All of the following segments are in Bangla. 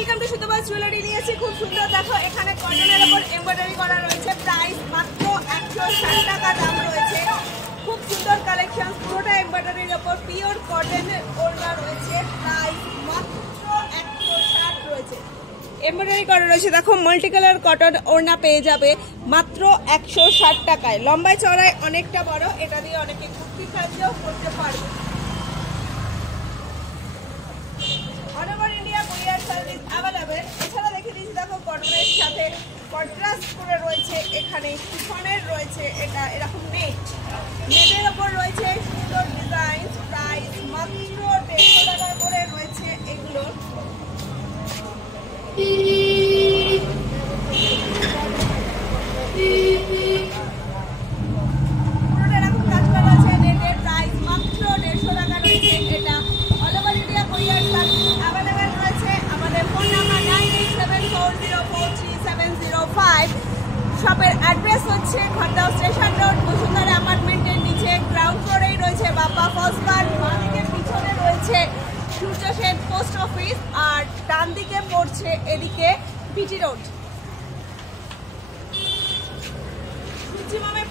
Welcome to সুতোবাস jewellery. নিয়েছি খুব সুন্দর, দেখো এখানে কটনের উপর এমব্রয়ডারি করা রয়েছে। প্রাইস মাত্র 160 টাকা দাম রয়েছে। খুব সুন্দর কালেকশন, পুরোটা এমব্রয়ডারির উপর পিওর কটনের ওড়না রয়েছে। প্রাইস মাত্র 160 রয়েছে। এমব্রয়ডারি করা রয়েছে, দেখো মাল্টি কালার কটন ওড়না পেয়ে যাবে মাত্র 160 টাকায়। লম্বায় চড়ায় অনেকটা বড়, এটা দিয়ে অনেকে কুর্তি সাজিয়েও করতে পারবে। এছাড়া দেখে দিচ্ছি, দেখো কটনের সাথে কন্ট্রাস্ট করে রয়েছে, এখানে শিফনের রয়েছে, এটা এরকম নেটের ওপর রয়েছে সুন্দর ডিজাইন। প্রাইস মাত্র 150 টাকা করে রয়েছে এগুলো। পুরোটা এরকম কাজ করা রয়েছে নেটের। প্রাইস মাত্র 150 টাকা রয়েছে এটা। All over India courier service available রয়েছে। আমাদের ফোন নাম্বার 9874043705। শপের অ্যাড্রেস হচ্ছে খড়দাও স্টেশন রোড, বসুন্ধরা অ্যাপার্টমেন্টের নিচে গ্রাউন্ড ফ্লোরেই রয়েছে বাপ্পা ফসবার। বাঁ দিকের পিছনে রয়েছে সূর্য সেন পোস্ট অফিস, আর ডান দিকে পড়ছে এদিকে বিটি রোড।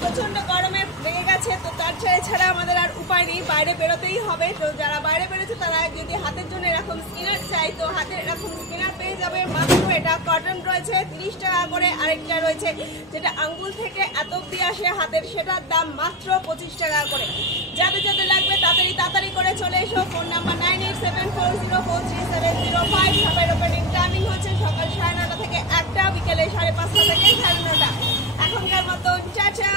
প্রচন্ড গরমে লেগে গেছে, তো তার ছাড়া আমাদের আর উপায় নেই, বাইরে বেরোতেই হবে। তো যারা বাইরে বেরোচ্ছে তারা যদি হাতের জন্য এরকম স্কিনার চাই, তো হাতের এরকম স্কিনার পেয়ে যাবে মাত্র। এটা কটন রয়েছে 30 টাকা করে। আরেকটা রয়েছে যেটা আঙ্গুল থেকে এত অব্দি আসে হাতের, সেটার দাম মাত্র 25 টাকা করে। যাদের যাদের লাগবে তাড়াতাড়ি করে চলে এসো। Phone number 9874043705। সবার ওপেনিং টাইমিং হচ্ছে সকাল 9:30 থেকে 1টা, বিকেলে 5:30 থেকে 9:30। এখনকার মতন টাটা।